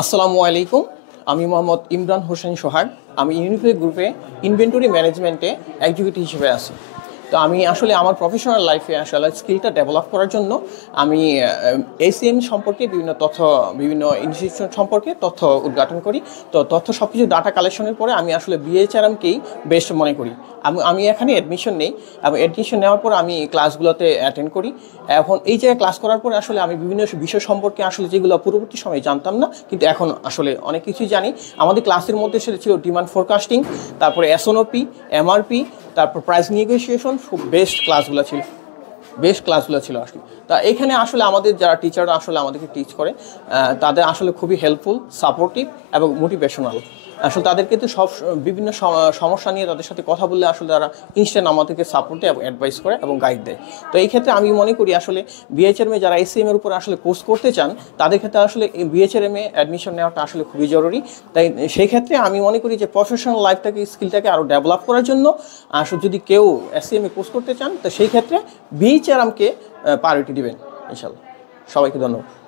আসসালামু আলাইকুম। আমি মোহাম্মদ ইমরান হোসেন সোহাগ। আমি ইউনিফাই গ্রুপে ইনভেন্টরি ম্যানেজমেন্টে এক্সিকিউটিভ হিসেবে আছি। তো আমি আসলে আমার প্রফেশনাল লাইফে আসলে স্কিলটা ডেভেলপ করার জন্য আমি এসিএম সম্পর্কে বিভিন্ন ইনস্টিটিউশন সম্পর্কে তথ্য উদ্ঘাটন করি। তো তথ্য সব কিছু ডাটা কালেকশনের পরে আমি আসলে বিএইচআরএমকেই বেস্ট মনে করি। আমি এখানে অ্যাডমিশন নেই এবং অ্যাডমিশন নেওয়ার পর আমি ক্লাসগুলোতে অ্যাটেন্ড করি। এখন এই জায়গায় ক্লাস করার পরে আসলে আমি বিভিন্ন বিষয় সম্পর্কে আসলে যেগুলো পূর্ববর্তী সময়ে জানতাম না, কিন্তু এখন আসলে অনেক কিছুই জানি। আমাদের ক্লাসের মধ্যে সেটা ছিল ডিমান্ড ফোরকাস্টিং, তারপরে এসওপি, এমআরপি, তারপর প্রাইস নিগোসিয়েশন, খুব বেস্ট ক্লাসগুলো ছিল আসলে। তা এখানে আসলে আমাদের যারা টিচাররা আসলে আমাদেরকে টিচ করে তাদের আসলে খুবই হেল্পফুল, সাপোর্টিভ এবং মোটিভেশনাল। আসলে তাদেরকে তো বিভিন্ন সমস্যা নিয়ে তাদের সাথে কথা বললে আসলে তারা ইনস্ট্যান্ট আমাদেরকে সাপোর্ট দেয় এবং অ্যাডভাইস করে এবং গাইড দেয়। তো এই ক্ষেত্রে আমি মনে করি আসলে বিএইচআরএমে যারা এসিএমের উপর আসলে কোর্স করতে চান তাদের ক্ষেত্রে আসলে বিএইচআরএমে অ্যাডমিশন নেওয়াটা আসলে খুবই জরুরি। তাই সেই ক্ষেত্রে আমি মনে করি যে প্রফেশনাল লাইফটাকে, স্কিলটাকে আরও ডেভেলপ করার জন্য আসলে যদি কেউ এসিএমে কোর্স করতে চান তো সেই ক্ষেত্রে বিএইচআরএমকে প্রায়োরিটি দিবেন ইনশাল্লাহ। সবাইকে ধন্যবাদ।